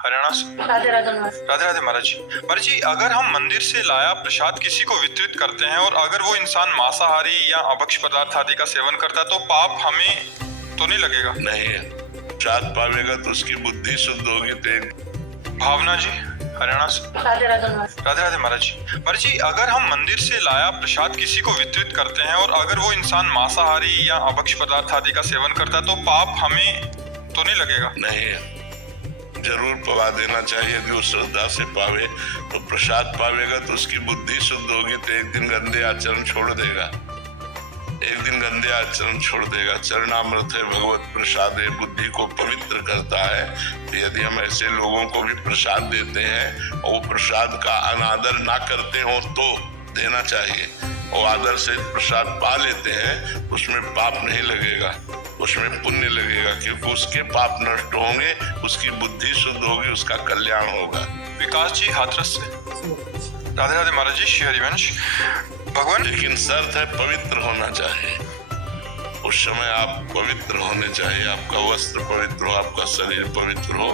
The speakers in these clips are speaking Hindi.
हरियाणा से। राधे राधे महाराज। राधे राधे महाराज जी। महाराज जी, अगर हम मंदिर से लाया प्रसाद किसी को वितरित करते हैं और अगर वो इंसान मांसाहारी या अभक्ष पदार्थ आदि का सेवन करता है तो पाप हमें तो नहीं लगेगा? नहीं, प्रसाद पावेगा तो उसकी बुद्धि शुद्ध होगी। भावना जी, हरियाणा से। राधे राधे महाराज। राधे राधे महाराज जी। महाराज जी, अगर हम मंदिर से लाया प्रसाद किसी को वितरित करते हैं और अगर वो इंसान मांसाहारी या अभक्ष पदार्थ आदि का सेवन करता है तो पाप हमें तो नहीं लगेगा? नहीं, जरूर पवा देना चाहिए। यदि वो श्रद्धा से पावे तो प्रसाद पावेगा तो उसकी बुद्धि शुद्ध होगी, तो एक दिन गंदे आचरण छोड़ देगा। एक दिन गंदे आचरण छोड़ देगा। चरणामृत है भगवत प्रसाद है, बुद्धि को पवित्र करता है। तो यदि हम ऐसे लोगों को भी प्रसाद देते हैं और वो प्रसाद का अनादर ना करते हो तो देना चाहिए, और आदर से प्रसाद पा लेते हैं, उसमें पाप नहीं लगेगा, उसमें पुण्य लगेगा, क्योंकि उसके पाप नष्ट होंगे, उसकी बुद्धि शुद्ध होगी, उसका कल्याण होगा। विकास जी, हाथरस से। राधे राधे महाराज जी, श्री हरिवंश। भगवान, लेकिन शर्त है पवित्र होना चाहिए। उस समय आप पवित्र होने चाहिए, आपका वस्त्र पवित्र हो, आपका शरीर पवित्र हो,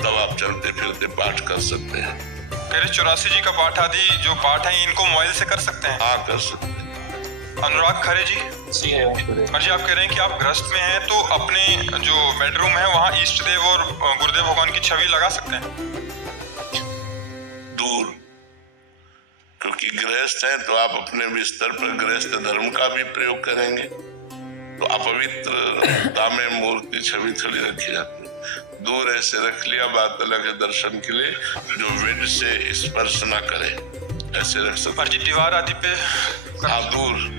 तब आप चलते फिरते पाठ कर सकते हैं। कह रहे 84 जी का पाठ आदि जो पाठ है इनको मोबाइल से कर सकते हैं? हाँ, कर सकते हैं। अनुराग खरे जी। महाराज जी, आप कह रहे हैं कि आप गृहस्थ में हैं तो अपने जो बेडरूम है वहाँ इष्ट देव और गुरुदेव भगवान की छवि लगा सकते हैं? दूर, क्योंकि गृहस्थ हैं तो आप अपने बिस्तर पर गृहस्थ धर्म का भी प्रयोग करेंगे, तो अपवित्रता में मूर्ति छवि थोड़ी रखी जाती है। दूर ऐसे रख लिया, बात अलग है दर्शन के लिए, जो वेद से स्पर्श ना करे, ऐसे रख सकते। महाराज जी, दीवार आदि पे? हाँ, दूर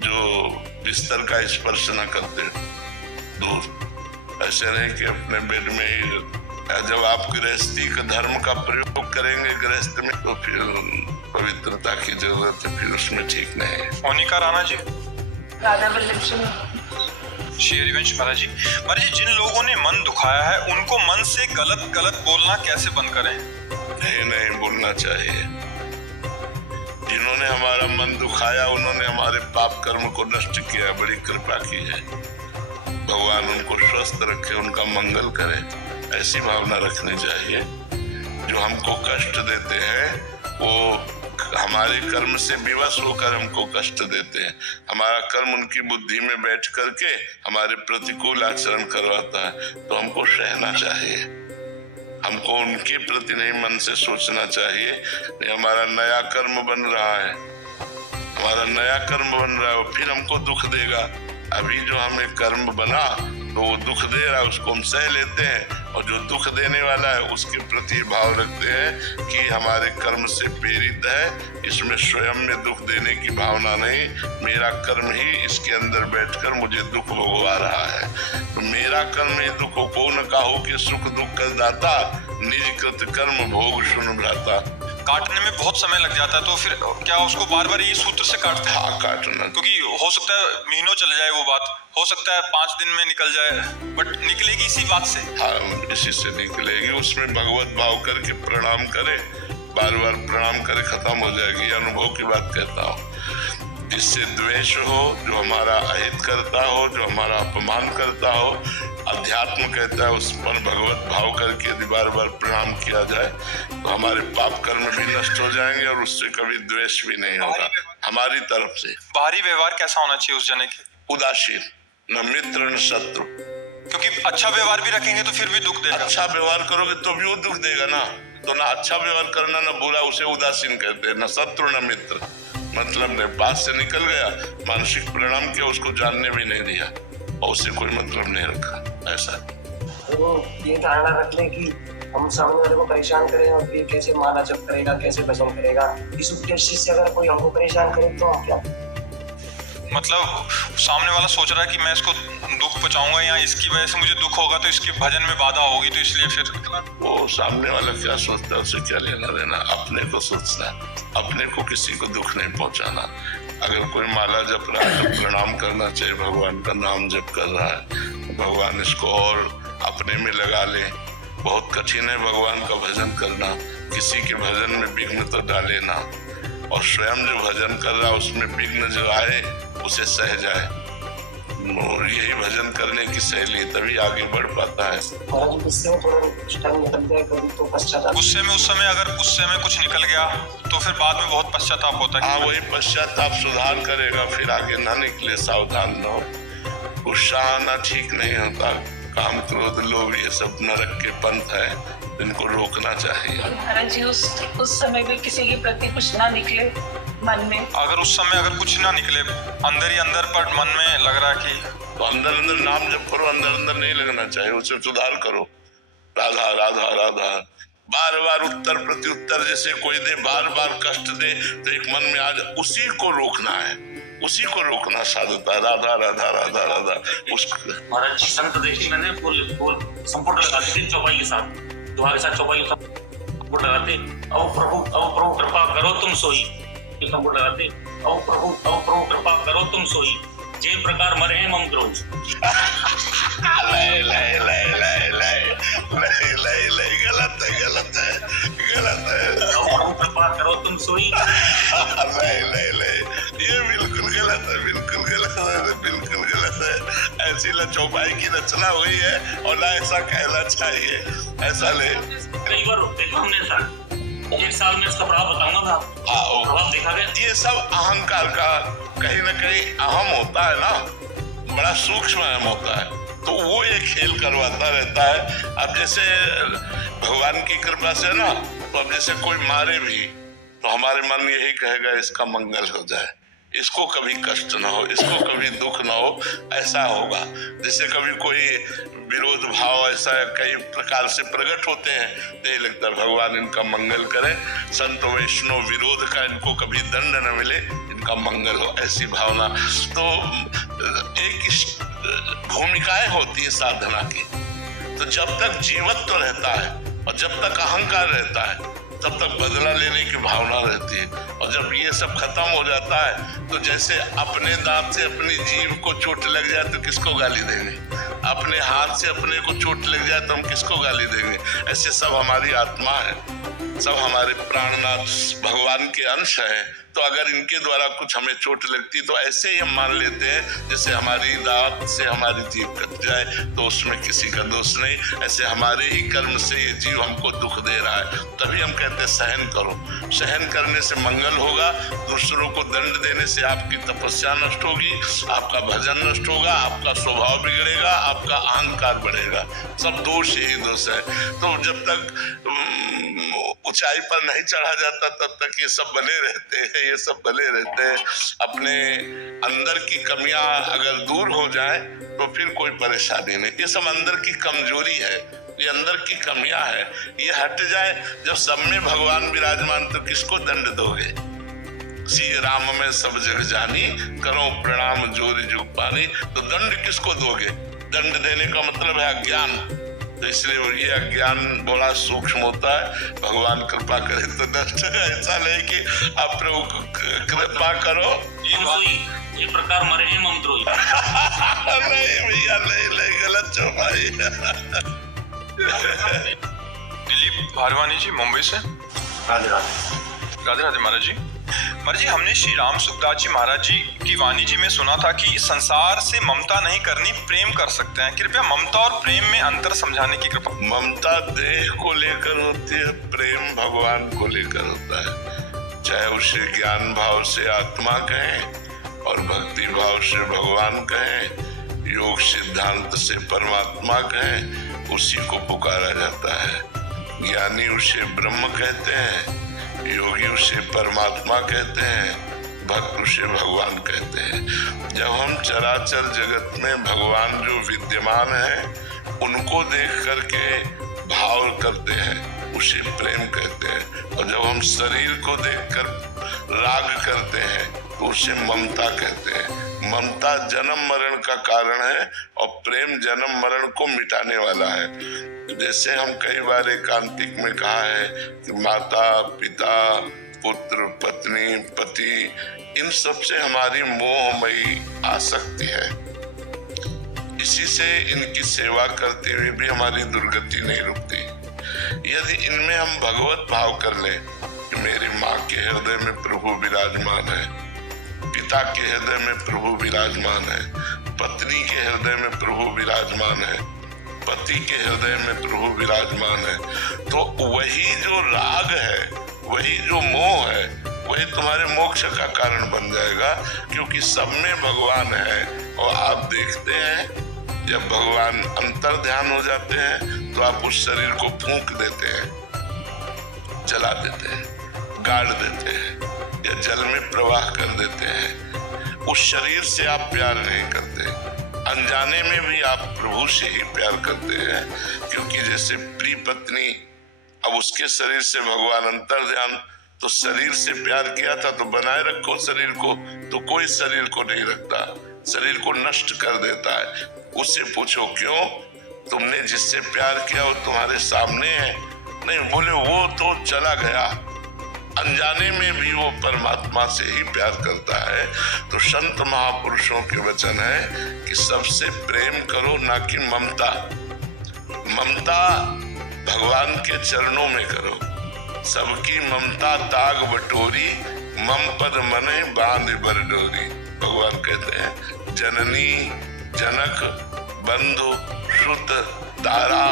जो बिस्तर का स्पर्श ना करते, दूर। ऐसे नहीं कि अपने बेड में ही। जब आप गृहस्थी का धर्म का प्रयोग करेंगे गृहस्थ में तो फिर पवित्रता की जरूरत है, फिर उसमें ठीक नहीं है। मोनिका राणा जी। राधा वल्लभ सिंह। श्री हरिवंश महाराज जी। महाराज जी, जिन लोगों ने मन दुखाया है उनको मन से गलत गलत बोलना कैसे बंद करें? नहीं बोलना चाहिए। जिन्होंने हमारा मन दुखाया उन्होंने हमारे पाप कर्म को नष्ट किया, बड़ी कृपा की है। भगवान उनको स्वस्थ रखे, उनका मंगल करे, ऐसी भावना रखनी चाहिए। जो हमको कष्ट देते हैं वो हमारे कर्म से विवश होकर हमको कष्ट देते हैं। हमारा कर्म उनकी बुद्धि में बैठ करके हमारे प्रतिकूल आचरण करवाता है, तो हमको सहना चाहिए। हमको उनके प्रति नहीं मन से सोचना चाहिए। नहीं, हमारा नया कर्म बन रहा है, हमारा नया कर्म बन रहा है, फिर हमको दुख देगा। अभी जो हमें कर्म बना तो वो दुख दे रहा है, उसको हम सह लेते हैं, और जो दुख देने वाला है उसके प्रति भाव रखते हैं कि हमारे कर्म से प्रेरित है, इसमें स्वयं में दुख देने की भावना नहीं, मेरा कर्म ही इसके अंदर बैठकर मुझे दुख भोगवा रहा है। तो मेरा कर्म ही दुख को न कहो कि सुख दुख कर दाता, निज कृत कर्म भोग सुन भ्राता। काटने में बहुत समय लग जाता है तो फिर क्या उसको बार बार ये सूत्र से काटते हैं? हाँ, काटना, क्योंकि हो सकता है महीनों चले जाए वो बात, हो सकता है 5 दिन में निकल जाए, बट निकलेगी इसी बात से। हाँ, इसी से निकलेगी। उसमें भगवत भाव करके प्रणाम करे, बार बार प्रणाम करे, खत्म हो जाएगी। अनुभव की बात कहता हूँ। जिससे द्वेष हो, जो हमारा अहित करता हो, जो हमारा अपमान करता हो, अध्यात्म कहता है उस पर भगवत भाव करके यदि बार बार प्रणाम किया जाए तो हमारे पाप कर्म भी नष्ट हो जाएंगे और उससे कभी द्वेष भी नहीं होगा हमारी तरफ से। बाहरी व्यवहार कैसा होना चाहिए उस जने के? उदासीन, न मित्र न शत्रु। क्योंकि अच्छा व्यवहार भी रखेंगे तो फिर भी दुख देगा। अच्छा व्यवहार करोगे तो भी वो दुख देगा ना। तो ना अच्छा व्यवहार करना ना बुरा, उसे उदासीन कहते हैं। न शत्रु न मित्र, मतलब ने पास से निकल गया, मानसिक परिणाम किया, उसको जानने भी नहीं दिया और उससे कोई मतलब नहीं रखा। ऐसा वो ये धारणा रख ले कि हम सामने वाले को परेशान करें और फिर कैसे माला जप करेगा, कैसे भजन करेगा, इस उद्देश्य से अगर कोई हमको परेशान करे तो हम क्या? मतलब सामने वाला सोच रहा है कि मैं इसको दुख पहुंचाऊंगा या इसकी वजह से मुझे दुख होगा तो इसके भजन में बाधा होगी, तो इसलिए फिर वो सामने वाला क्या सोचता है उससे क्या लेना देना। अपने को सोचना, अपने को किसी को दुख नहीं पहुंचाना। अगर कोई माला जप रहा है तो प्रणाम करना चाहिए, भगवान का नाम जप कर रहा है, भगवान इसको और अपने में लगा ले। बहुत कठिन है भगवान का भजन करना, किसी के भजन में विघ्न तो डाले ना, और स्वयं जो भजन कर रहा है उसमें विघ्न जो आए उसे सह जाए। और यही भजन करने की शैली, तभी आगे बढ़ पाता है। महाराज जी गुस्से में थोड़ा कुछ टाइम निकल जाए कभी तो पश्चाताप। गुस्से में उस समय कुछ निकल गया तो फिर बाद में बहुत पश्चाताप होता है। हाँ, वही पश्चाताप सुधार करेगा, फिर आगे ना निकले, सावधान रहो। गुस्सा आना ठीक नहीं होता। काम क्रोध लोभ ये सब नरक के पंथ है, इनको रोकना चाहिए। महाराज जी उस समय भी किसी के प्रति कुछ ना निकले मन में, अगर उस समय अगर कुछ ना निकले, अंदर ही अंदर पर मन में लग रहा है कि तो अंदर अंदर नाम जप करो, अंदर अंदर नहीं लगना चाहिए, उसे सुधार करो। राधा राधा राधा, बार बार उत्तर प्रत्युत्तर जैसे कोई दे, बार बार कष्ट दे तो एक मन में आज उसी को रोकना है, उसी को रोकना साधता। राधा राधा राधा राधा। महाराज जी संत दृष्टि मैंने फुल संपुट लगाते थे चौपाई के साथ, दुआ के साथ चौपाई के साथ संपुट लगाते। अब प्रभु कृपा करो तुम सोई, संपुट लगाते। अब प्रभु कृपा करो तुम सोई, जे प्रकार मरे हैं मम क्रोध। गलत है। प्रभु कृपा करो तुम सोई। ये बिल्कुल गलत है। ऐसी चौपाई की रचना हुई है और ना ऐसा कहना चाहिए, ऐसा ले। कई बार देखा हमने सर, एक साल में इसका प्रभाव बताऊंगा मैं आपको। प्रभाव देखा गया। ये सब अहंकार का कहीं ना कहीं अहम होता है ना, बड़ा सूक्ष्म अहम होता है, तो वो ये खेल करवाता रहता है। अब जैसे भगवान की कृपा से ना, तो अब जैसे कोई मारे भी तो हमारे मन यही कहेगा इसका मंगल हो जाए, इसको कभी कष्ट ना हो, इसको कभी दुख ना हो, ऐसा होगा। जैसे कभी कोई विरोध भाव ऐसा कई प्रकार से प्रकट होते हैं, तो ये लगता है भगवान इनका मंगल करे, संत वैष्णव विरोध का इनको कभी दंड न मिले, इनका मंगल हो, ऐसी भावना। तो एक भूमिकाएं होती है साधना की। तो जब तक जीवत्व रहता है और जब तक अहंकार रहता है, तब तक बदला लेने की भावना रहती है। और जब ये सब खत्म हो जाता है, तो जैसे अपने दांत से अपनी जीभ को चोट लग जाए तो किसको गाली देंगे, अपने हाथ से अपने को चोट लग जाए तो हम किसको गाली देंगे। ऐसे सब हमारी आत्मा है, सब हमारे प्राणनाथ भगवान के अंश है। तो अगर इनके द्वारा कुछ हमें चोट लगती तो ऐसे ही हम मान लेते हैं जैसे हमारी दांत से हमारी जीभ कट जाए, तो उसमें किसी का दोष नहीं। ऐसे हमारे ही कर्म से ये जीव हमको दुख दे रहा है, तभी हम कहते हैं सहन करो। सहन करने से मंगल होगा, दूसरों को दंड देने से आपकी तपस्या नष्ट होगी, आपका भजन नष्ट होगा, आपका स्वभाव बिगड़ेगा, आपका अहंकार बढ़ेगा। सब दोष यही दोष है। तो जब तक ऊंचाई पर नहीं चढ़ा जाता तब तक ये सब बने रहते हैं, ये सब बने रहते हैं। अपने अंदर की कमियां अगर दूर हो जाए तो फिर कोई परेशानी नहीं। ये सब अंदर की कमजोरी है, ये अंदर की कमियां है, ये हट जाए। जब सब में भगवान विराजमान तो किसको दंड दोगे। श्री राम में सब जग जानी, करो प्रणाम जोरी जुग पानी। तो दंड किसको दोगे। दंड देने का मतलब है अज्ञान। तो इसलिए ये अज्ञान बड़ा सूक्ष्म होता है। भगवान कृपा करे तो नष्ट है, ऐसा नहीं कि आप प्रभु कृपा करो। ये प्रकार मरे हैं मम द्रोही। नहीं भैया, नहीं गलत चौपाई। दिलीप भारवानी जी मुंबई से। राधे राधे। राधे राधे महाराज जी। महाराज जी, हमने श्री राम सुखदास जी महाराज जी की वाणी जी में सुना था कि संसार से ममता नहीं करनी, प्रेम कर सकते हैं। कृपया ममता और प्रेम में अंतर समझाने की कृपा। ममता देह को लेकर होती है, प्रेम भगवान को लेकर होता है। चाहे उसे ज्ञान भाव से आत्मा कहें और भक्ति भाव से भगवान कहें, योग सिद्धांत से परमात्मा कहें, उसी को पुकारा जाता है। ज्ञानी उसे ब्रह्म कहते हैं, योगी उसे परमात्मा कहते हैं, भक्त उसे भगवान कहते हैं। जब हम चराचर जगत में भगवान जो विद्यमान है उनको देख करके भाव करते हैं, उसे प्रेम कहते हैं। और जब हम शरीर को देखकर राग करते हैं तो उसे ममता कहते हैं। ममता जन्म मरण का कारण है और प्रेम जन्म मरण को मिटाने वाला है। जैसे हम कई बार एकांतिक में कहा है कि माता पिता पुत्र पत्नी पति, इन सब से हमारी मोहमयी आसक्ति है। इसी से इनकी सेवा करते हुए भी हमारी दुर्गति नहीं रुकती। यदि इनमें हम भगवत भाव कर लें कि मेरी माँ के हृदय में प्रभु विराजमान है, पिता के हृदय में प्रभु विराजमान है, पत्नी के हृदय में प्रभु विराजमान है, पति के हृदय में प्रभु विराजमान है, तो वही जो राग है, वही जो मोह है, वही तुम्हारे मोक्ष का कारण बन जाएगा, क्योंकि सब में भगवान है। और आप देखते हैं जब भगवान अंतर ध्यान हो जाते हैं तो आप उस शरीर को फूंक देते हैं, जला देते हैं, गाड़ देते हैं या जल में प्रवाह कर देते हैं। उस शरीर से आप प्यार नहीं करते, अनजाने में भी आप प्रभु से ही प्यार करते हैं, क्योंकि जैसे प्रिय पत्नी, अब उसके शरीर से भगवान अंतर ध्यान, तो शरीर से प्यार किया था तो बनाए रखो शरीर को, तो कोई शरीर को नहीं रखता, शरीर को नष्ट कर देता है। उससे पूछो क्यों, तुमने जिससे प्यार किया वो तुम्हारे सामने है? नहीं, बोले वो तो चला गया, अनजाने में भी वो परमात्मा से ही प्यार करता है। तो संत महापुरुषों के वचन है कि सबसे प्रेम करो, ना कि ममता। ममता भगवान के चरणों में करो। सबकी ममता ताग बटोरी, मम पद मने बांध बर डोरी। भगवान कहते हैं जननी जनक बंधु श्रुत तारा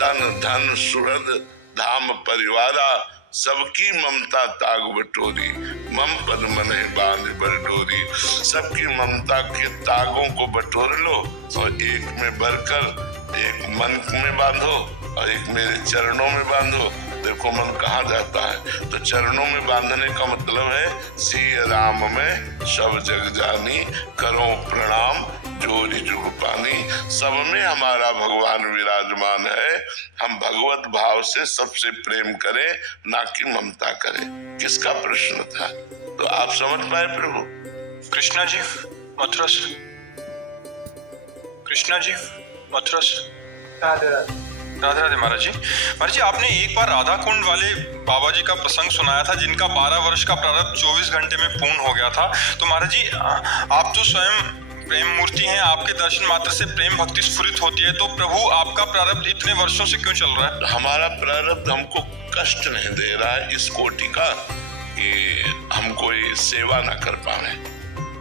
तन धन सुहृद धाम परिवारा, सबकी ममता ताग बटोरी, मम पद मने बांध बर डोरी। सबकी ममता के तागों को बटोर लो और एक में भरकर एक मन में बांधो और एक मेरे चरणों में बांधो। देखो मन कहाँ जाता है, तो चरणों में बांधने का मतलब है सिय राम में सब जग जानी, करो प्रणाम जोरी जुग पानी। सब में हमारा भगवान विराजमान है, हम भगवत भाव से सबसे प्रेम करें, ना कि ममता करें। किसका प्रश्न था, तो आप समझ पाए प्रभु? कृष्णा जी मथुरा से, कृष्णा जी मथुरा से। राधे राधे। राधे राधे महाराज जी। महाराज जी, आपने एक बार राधा कुंड वाले बाबा जी का प्रसंग सुनाया था, जिनका 12 वर्ष का प्रारब्ध 24 घंटे में पूर्ण हो गया था। तो महाराज जी, आप तो स्वयं प्रेम मूर्ति हैं, आपके दर्शन मात्र से प्रेम भक्ति स्फुरित होती है, तो प्रभु आपका प्रारब्ध इतने वर्षों से क्यों चल रहा है? हमारा प्रारब्ध हमको कष्ट नहीं दे रहा है इस कोटि का कि हम कोई सेवा ना कर पाए।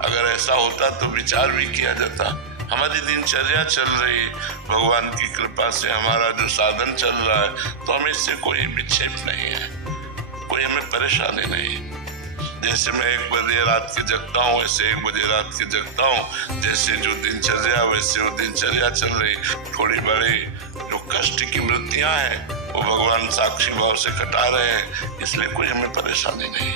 अगर ऐसा होता तो विचार भी किया जाता। हमारी दिनचर्या चल रही, भगवान की कृपा से हमारा जो साधन चल रहा है, तो हमें इससे कोई विक्षेप नहीं है, कोई हमें परेशानी नहीं। जैसे मैं 1 बजे रात के जगता हूँ, वैसे 1 बजे रात के जगता हूँ। जैसे जो दिनचर्या वैसे वो दिनचर्या चल रही। थोड़ी बड़ी जो कष्ट की वृत्तियां हैं वो भगवान साक्षी भाव से कटा रहे हैं, इसलिए कोई हमें परेशानी नहीं।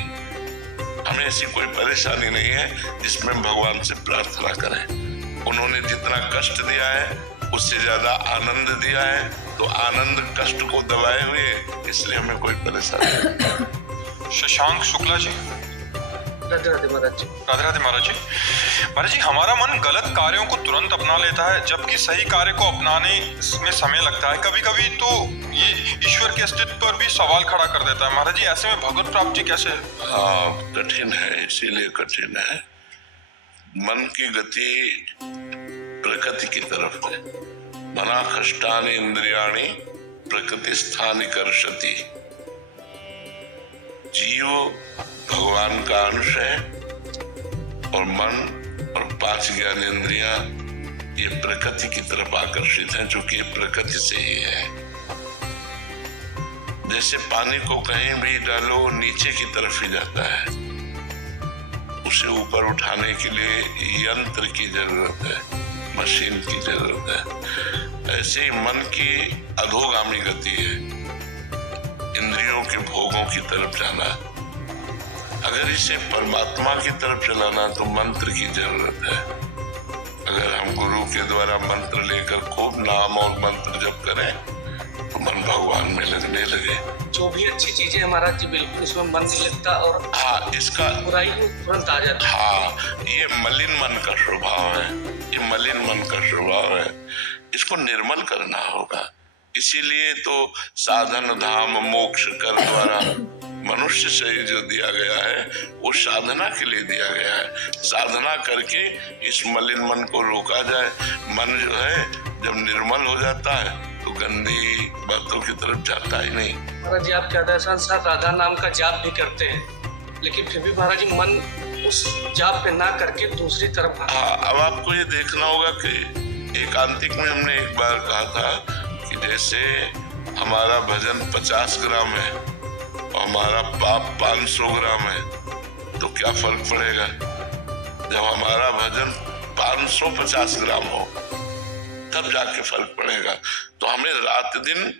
हमें ऐसी कोई परेशानी नहीं है जिसमें भगवान से प्रार्थना करें। उन्होंने जितना कष्ट दिया है उससे ज्यादा आनंद दिया है, तो आनंद कष्ट को दबाए हुए, इसलिए हमें कोई परेशानी नहीं। शशांक शुक्ला जी। राधे राधे महाराज जी। राधे राधे महाराज जी। महाराज जी, हमारा मन गलत कार्यों को तुरंत अपना लेता है, जबकि सही कार्य को अपनाने में समय लगता है। कभी कभी तो ये ईश्वर के अस्तित्व पर भी सवाल खड़ा कर देता है। महाराज जी, ऐसे में भगवत प्राप्ति कैसे है? हाँ, कठिन है, इसीलिए कठिन है। मन की गति प्रकृति की तरफ है। मना कष्टानि इंद्रियाणि प्रकृति स्थानि कर्षति। जीव भगवान का अंश है और मन और 5 ज्ञानेंद्रियां ये प्रकृति की तरफ आकर्षित हैं, जो कि प्रकृति से ही है। जैसे पानी को कहीं भी डालो नीचे की तरफ ही जाता है, उसे ऊपर उठाने के लिए यंत्र की जरूरत है, मशीन की जरूरत है। ऐसे ही मन की अधोगामी गति है, इंद्रियों के भोगों की तरफ जाना। अगर इसे परमात्मा की तरफ चलाना तो मंत्र की जरूरत है। अगर हम गुरु के द्वारा मंत्र लेकर खूब नाम और मंत्र जप करें तो मन भगवान में लगने लगे। जो भी अच्छी चीजें है महाराज जी, बिल्कुल उसमें मन नहीं लगता, और हाँ, इसका बुराई को तुरंत आ जाता है। हाँ, ये मलिन मन का स्वभाव है, ये मलिन मन का स्वभाव है। इसको निर्मल करना होगा। इसीलिए तो साधन धाम मोक्ष कर द्वारा मनुष्य शरीर जो दिया गया है वो साधना के लिए दिया गया है। साधना करके इस मलिन मन को रोका जाए। मन जो है जब निर्मल हो जाता है तो गंदी बातों की तरफ जाता ही नहीं। महाराज जी, आप क्या संसार राधा नाम का जाप भी करते हैं, लेकिन फिर भी महाराज जी मन उस जाप पे ना करके दूसरी तरफ भागा। हाँ, अब आपको ये देखना होगा कि एकांतिक में हमने एक बार कहा था कि जैसे हमारा भजन 50 ग्राम है और हमारा पाप 500 ग्राम है, तो क्या फर्क पड़ेगा? जब हमारा भजन 550 ग्राम हो तब जाके फर्क पड़ेगा। तो हमें रात दिन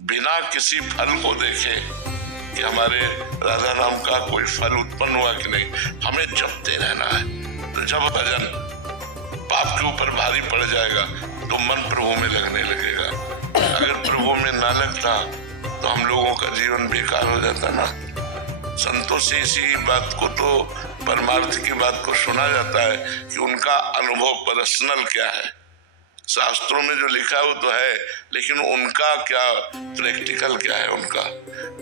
बिना किसी फल को देखे कि हमारे राधा नाम का कोई फल उत्पन्न हुआ कि नहीं, हमें जपते रहना है। तो जब भजन पाप के ऊपर भारी पड़ जाएगा तो मन प्रभु में लगने लगेगा। अगर प्रभु में ना लगता तो हम लोगों का जीवन बेकार हो जाता ना। संतों से इसी बात को तो परमार्थ की बात को सुना जाता है कि उनका अनुभव पर्सनल क्या है। शास्त्रों में जो लिखा है वो तो है, लेकिन उनका क्या प्रैक्टिकल क्या है उनका।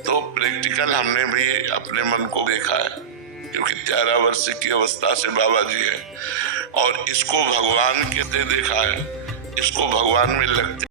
तो प्रैक्टिकल हमने भी अपने मन को देखा है, क्योंकि 13 वर्ष की अवस्था से बाबा जी है और इसको भगवान के देखा है, इसको भगवान में लगते